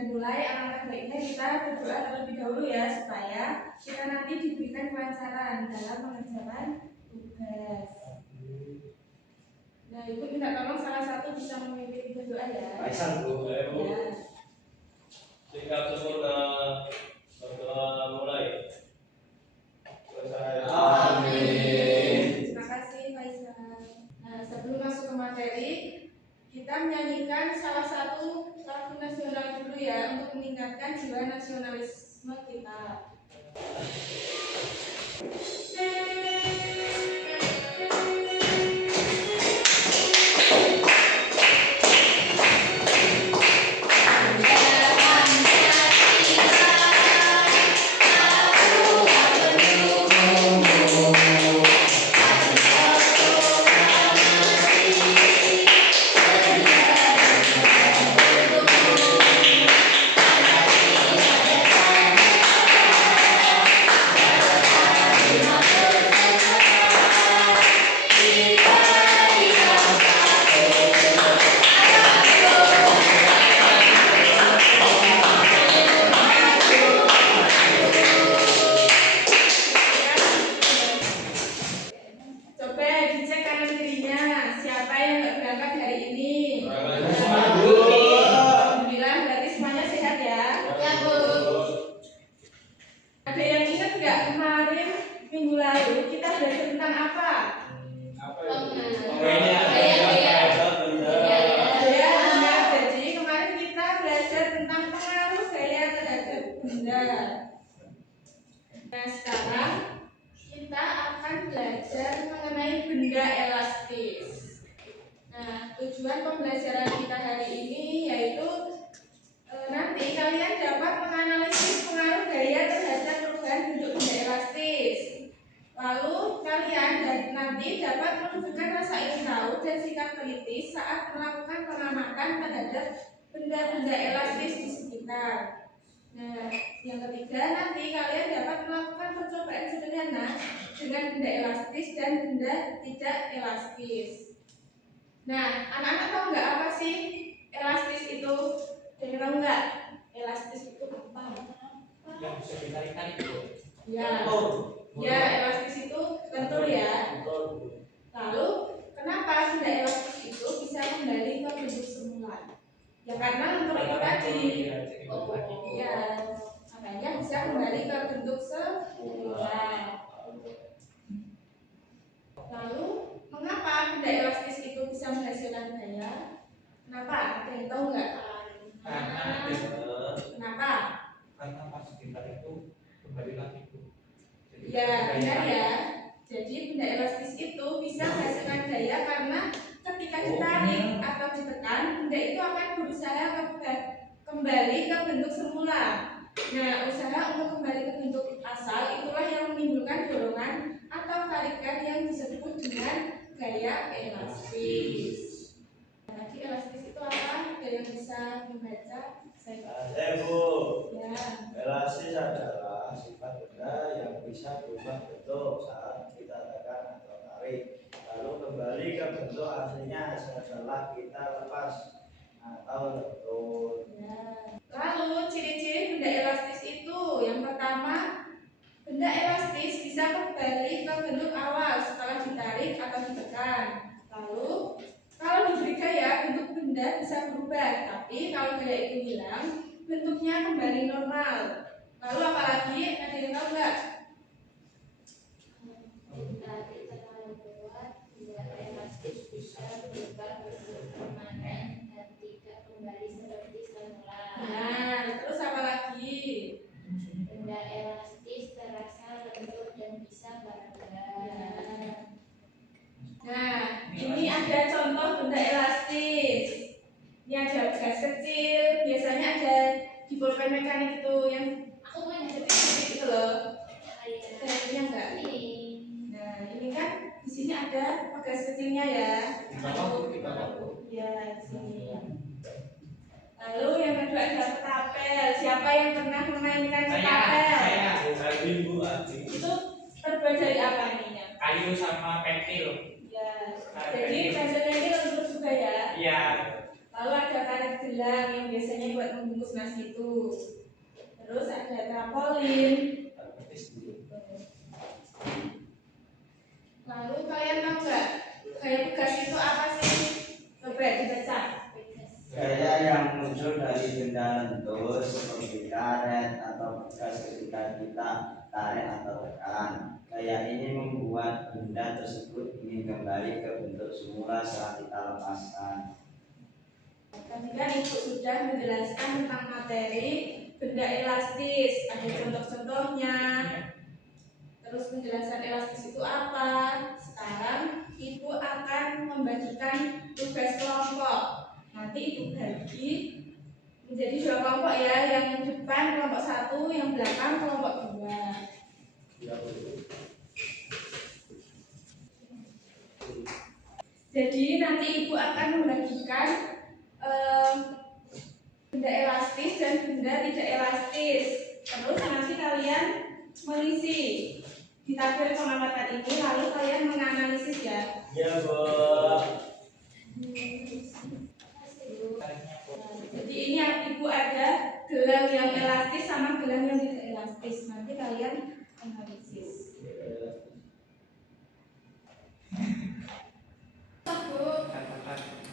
dan mulai, alangkah baiknya kita berdoa terlebih dahulu ya, supaya kita nanti diberikan kelancaran dalam mengerjakan tugas. Nah, Ibu minta tolong salah satu bisa memimpin berdoa ya. Aisyah Bu, Ya. tinggal sempurna berdoa mulai. Amin. Terima kasih Faisal. Nah, sebelum masuk ke materi, kita menyanyikan salah satu lagu nasional dulu ya, untuk meningkatkan jiwa nasionalisme kita. Nah, sekarang kita akan belajar mengenai benda elastis. Nah, tujuan pembelajaran kita hari ini yaitu nanti kalian dapat menganalisis pengaruh gaya terhadap perubahan bentuk benda elastis. Lalu kalian nanti dapat menunjukkan rasa ingin tahu dan sikap kritis saat melakukan pengamatan terhadap benda-benda elastis di sekitar. Nah, yang ketiga nanti kalian dapat melakukan percobaan sederhana dengan benda elastis dan benda tidak elastis. Nah, anak-anak tahu nggak apa sih elastis itu? Jadi tahu nggak elastis itu apa? Yang bisa ditarik-tarik itu. Ya, ya elastis itu lentur ya. Lalu kenapa benda elastis itu bisa kembali ke bentuk semula? Ya karena lentur itu tadi. Ya, makanya bisa kembali ke bentuk semula. Lalu mengapa benda elastis itu bisa menghasilkan gaya? Kenapa? Ada yang tahu nggak? Kenapa? Karena pas ditarik itu kembali lagi itu. Ya, benar ya. Jadi benda elastis itu bisa menghasilkan gaya karena ketika ditarik atau ditekan, benda itu akan berusaha kembali ke bentuk semula. Nah, usaha untuk kembali ke bentuk asal itulah yang menimbulkan dorongan atau tarikan yang disebut dengan gaya elastis. Tadi elastis itu apa? Ada yang bisa membaca? Bu, Ya. elastis adalah sifat benda yang bisa berubah bentuk saat kita tekan atau tarik, lalu kembali ke bentuk aslinya setelah kita lepas atau lentur. Ya. Lalu ciri-ciri benda elastis itu yang pertama, benda elastis bisa kembali ke bentuk awal setelah ditarik atau ditekan. Lalu kalau diberi gaya, bentuk benda bisa berubah, tapi kalau gaya itu hilang, bentuknya kembali normal. Lalu apalagi, ada yang tahu nggak? Ditarik terlalu kuat, benda elastis bisa berubah bentuk permanen dan tidak kembali seperti semula. Nah, terus apa lagi? Benda elastis terasa lentur dan bisa bergerak. Nah, ini ada contoh benda elastis. Ini ada gas kecil, biasanya ada di pulpen mekanik itu yang Aku punya kecil gitu loh. kayak Kayaknya enggak? ini. Nah, ini kan di sini ada gas kecilnya ya. Di bawah, Ya, di sini. Lalu yang kedua ada ketapel. Siapa yang pernah memainkan ketapel? Bu, Itu terbuat dari apa ininya? Kayu sama pentil. Ya, jadi pensilnya ini lentur juga ya. Iya. Lalu ada karet gelang yang biasanya buat membungkus nah situ. Terus ada trampolin. Lalu kalian tahu nggak gaya pegas itu apa sih? Coba dibaca. Gaya yang muncul dari benda lentur seperti karet atau bekas ketika kita tarik atau tekan. Gaya ini membuat benda tersebut ingin kembali ke bentuk semula setelah kita lepaskan. Tadi kan Ibu sudah menjelaskan tentang materi benda elastis, ada contoh-contohnya. Terus penjelasan elastis itu apa? Sekarang Ibu akan membagikan tugas kelompok. Nanti Ibu bagi menjadi 2 kelompok ya, yang depan kelompok 1, yang belakang kelompok 2. Jadi nanti Ibu akan membagikan benda elastis dan benda tidak elastis. Terus nanti kalian mengisi di tabel pengamatan ini, lalu kalian menganalisis ya. Ya, Bu. Jadi ini Ibu ada gelang yang elastis sama gelang yang tidak elastis. Nanti kalian analisis. Bu,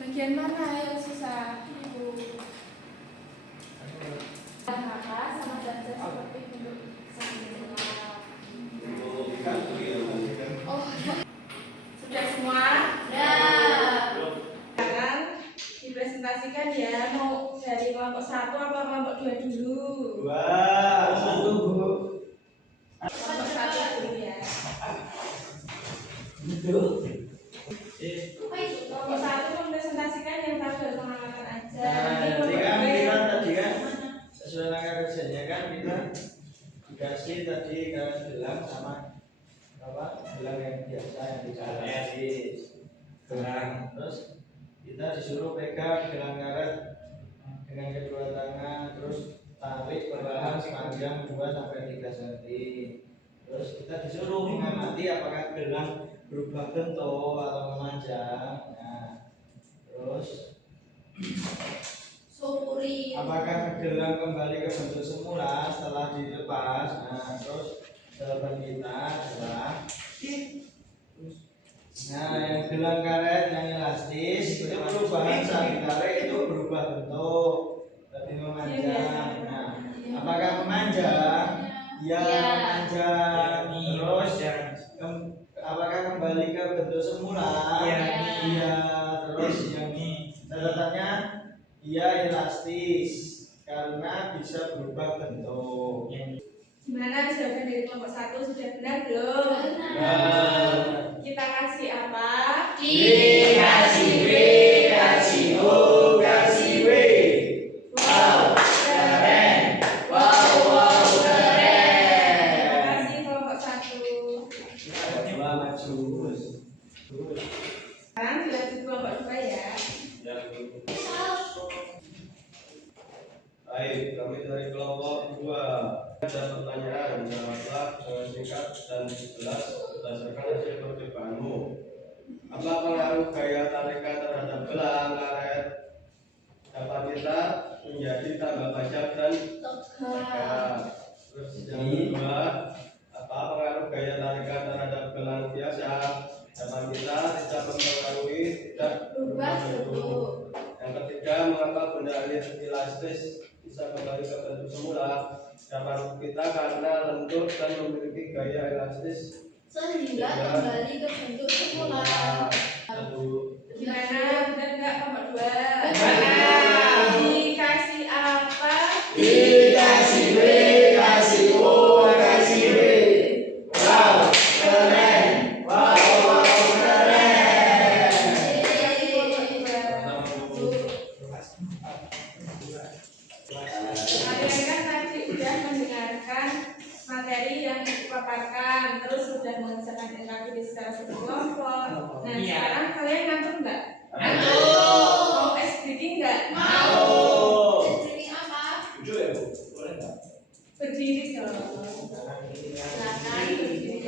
bagian mana yang susah, Ibu? Kakak sama belajar seperti bentuk semula. Oh, sudah semua? Sekarang dipresentasikan ya, mau dari kelompok 1 atau kelompok 2 dulu? 1, Bu. Kelompok 1 dulu ya. Kelompok 1 mempresentasikan yang tabel pengamatan aja. Nanti kan kita tadi kan sesuai langkah kerjanya kan kita dikasih tadi garis gelang sama gelang yang biasa yang tidak elastis. Gelang. Terus kita disuruh pegang gelang karet dengan kedua tangan, terus tarik perlahan sepanjang 2-3 cm. Terus kita disuruh mengamati apakah gelang berubah bentuk atau memanjang. Nah, terus apakah gelang kembali ke bentuk semula setelah dilepas? Nah, terus jawaban kita adalah yang gelang karet yang elastis itu perubahan saat ditarik itu berubah bentuk, tapi memanjang. Nah, apakah memanjang? Ya, memanjang. Terus apakah kembali ke bentuk semula? Iya. Terus yang catatannya ia elastis karena bisa berubah bentuk. Gimana jawaban dari kelompok 1 sudah benar belum? Benar. Kita kasih apa? Kasih B, kasih O, kasih W. Wow, keren. Wow, keren. Terima kasih kelompok 1. Maju. Sekarang dilanjut kelompok 2 ya. Baik, kami dari kelompok 2 ada pertanyaan, jawablah dengan singkat dan jelas berdasarkan hasil percobaanmu. Apa pengaruh gaya tarikan terhadap gelang karet dapat kita menjadi tambah panjang dan tegak? Terus yang kedua, apa pengaruh gaya tarikan terhadap gelang biasa dapat kita tidak mempengaruhi tidak berubah bentuk? Yang ketiga, mengapa benda elastis bisa kembali ke bentuk semula? Dapat kita karena lentur dan memiliki gaya elastis sehingga kembali ke bentuk semula. Gimana? Benar nggak kelompok 2? Benar. Dikasih apa? Dikasih B, kasih O, kasih W. Wow, keren. Wow, keren. Dikasih kelompok 2. Kalian kan tadi udah mendengarkan materi yang dipaparkan, terus sudah mengerjakan LKPD secara berkelompok. Nah, sekarang kalian ngantuk nggak? Mau es breaking nggak? Jadi apa? Berdiri dong. Silakan berdiri.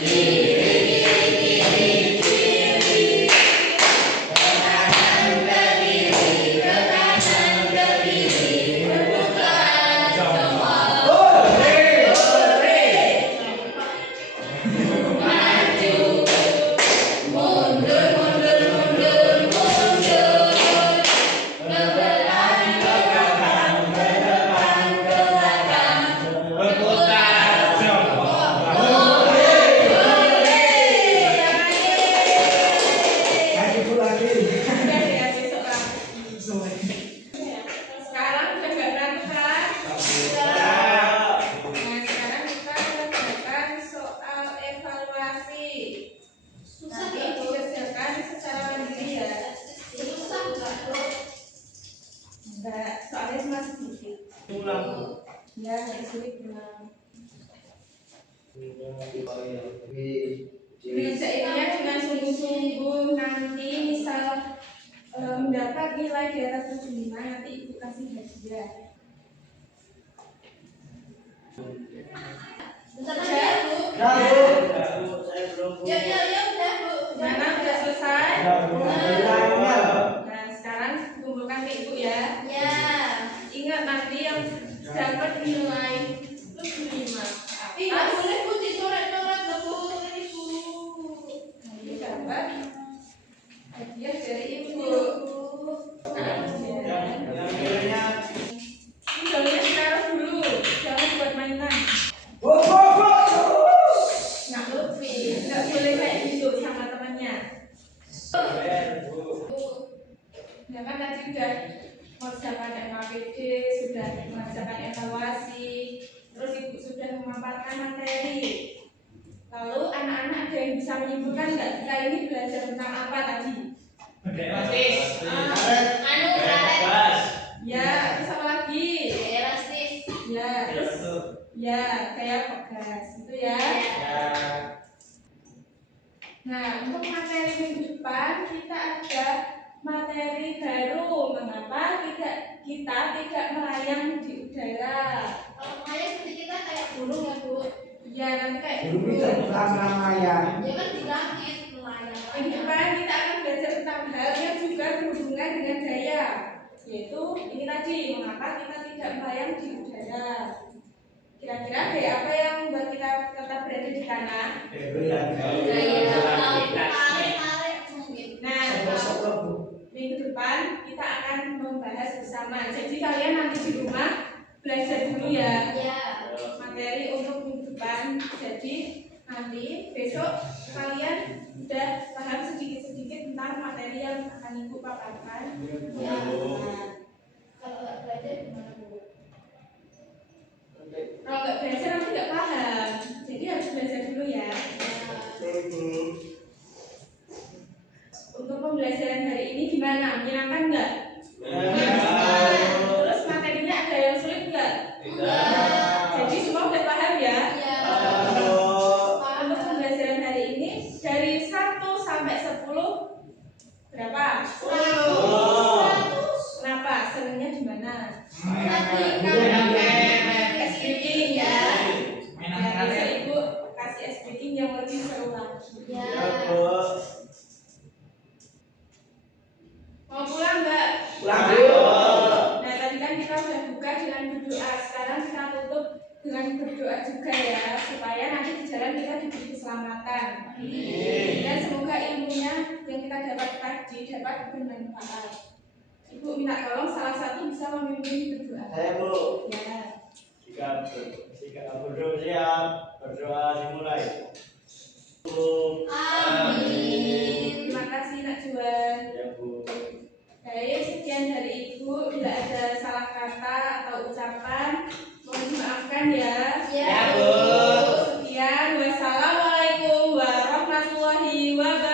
Diri nilai di atas 75 nanti ibu kasih hadiah. Bentar lagi ya, Bu. Nah, Bu, saya belum Bu. Ya, udah, Bu. Mana udah selesai? Ya, Bu. Nilainya. Nah, sekarang kumpulkan ke ibu ya. Ya. Ingat nanti yang dapat nilai plus 5. Tapi nggak boleh, Bu, dicoret-coret loh, Bu. Ini, Bu. Ini dapat hadiah dari ibu. Yang nilainya. Ini dalurnya ditaruh dulu, jangan buat mainan. Bu. Nggak Lutfi, nggak boleh kayak gitu sama temannya. Bu. Ya kan tadi udah mengerjakan MAPD, sudah mengerjakan evaluasi, terus ibu sudah memaparkan materi. Lalu anak-anak ada yang bisa menyimpulkan nggak kita ini belajar tentang apa tadi? Elastis. Anu, karet. Ya, terus apa lagi? Elastis. Ya, terus ya kayak pegas itu ya. Nah, untuk materi minggu depan kita ada materi baru. Mengapa kita tidak melayang di udara? Kalau Maya seperti kita kayak burung ya, Bu. Ya, nanti kayak Guru gitu. bisa namanya. Ya kan di langit melayang. Minggu depan kita akan belajar tentang hal yang juga berhubungan dengan daya, yaitu ini tadi, mengapa kita tidak melayang di udara. Kira-kira daya apa yang membuat kita tetap berada di tanah? Tarik mungkin. Nah, minggu depan kita akan membahas bersama. Jadi kalian nanti di rumah belajar dulu ya Ya. materi untuk minggu depan. Jadi nanti besok kalian udah paham sedikit-sedikit tentang materi yang akan ibu paparkan. Ya. Nah, Kalau nggak belajar gimana, Bu? kalau nggak belajar nanti nggak paham. Jadi harus belajar dulu ya. Untuk pembelajaran hari ini gimana? Menyenangkan nggak? Terus materinya ada yang sulit nggak? Jadi semua udah paham ya? Ya. Untuk pembelajaran hari ini dari 1 sampai 10 berapa? 100. Kenapa? Senangnya di mana? Tadi Ice breaking ya. Mainan Ya, karet. besok ibu kasih ice breaking yang lebih seru lagi. Ya. Mau pulang nggak? Pulang. Nah tadi kan kita udah buka dengan berdoa. Sekarang kita tutup dengan berdoa juga ya, supaya nanti di jalan kita diberi keselamatan. Dan semoga ilmunya yang kita dapat tadi dapat bermanfaat. Ibu minta tolong salah satu bisa memimpin berdoa. Saya Bu. Ya. Jika berdoa siap, berdoa dimulai. Amin. Terima kasih Nak Juan. Ya Bu. Baik, sekian dari Ibu. Bila ada salah kata atau ucapan, mohon dimaafkan ya. Ya, Sekian, wassalamualaikum warahmatullahi wabarakatuh.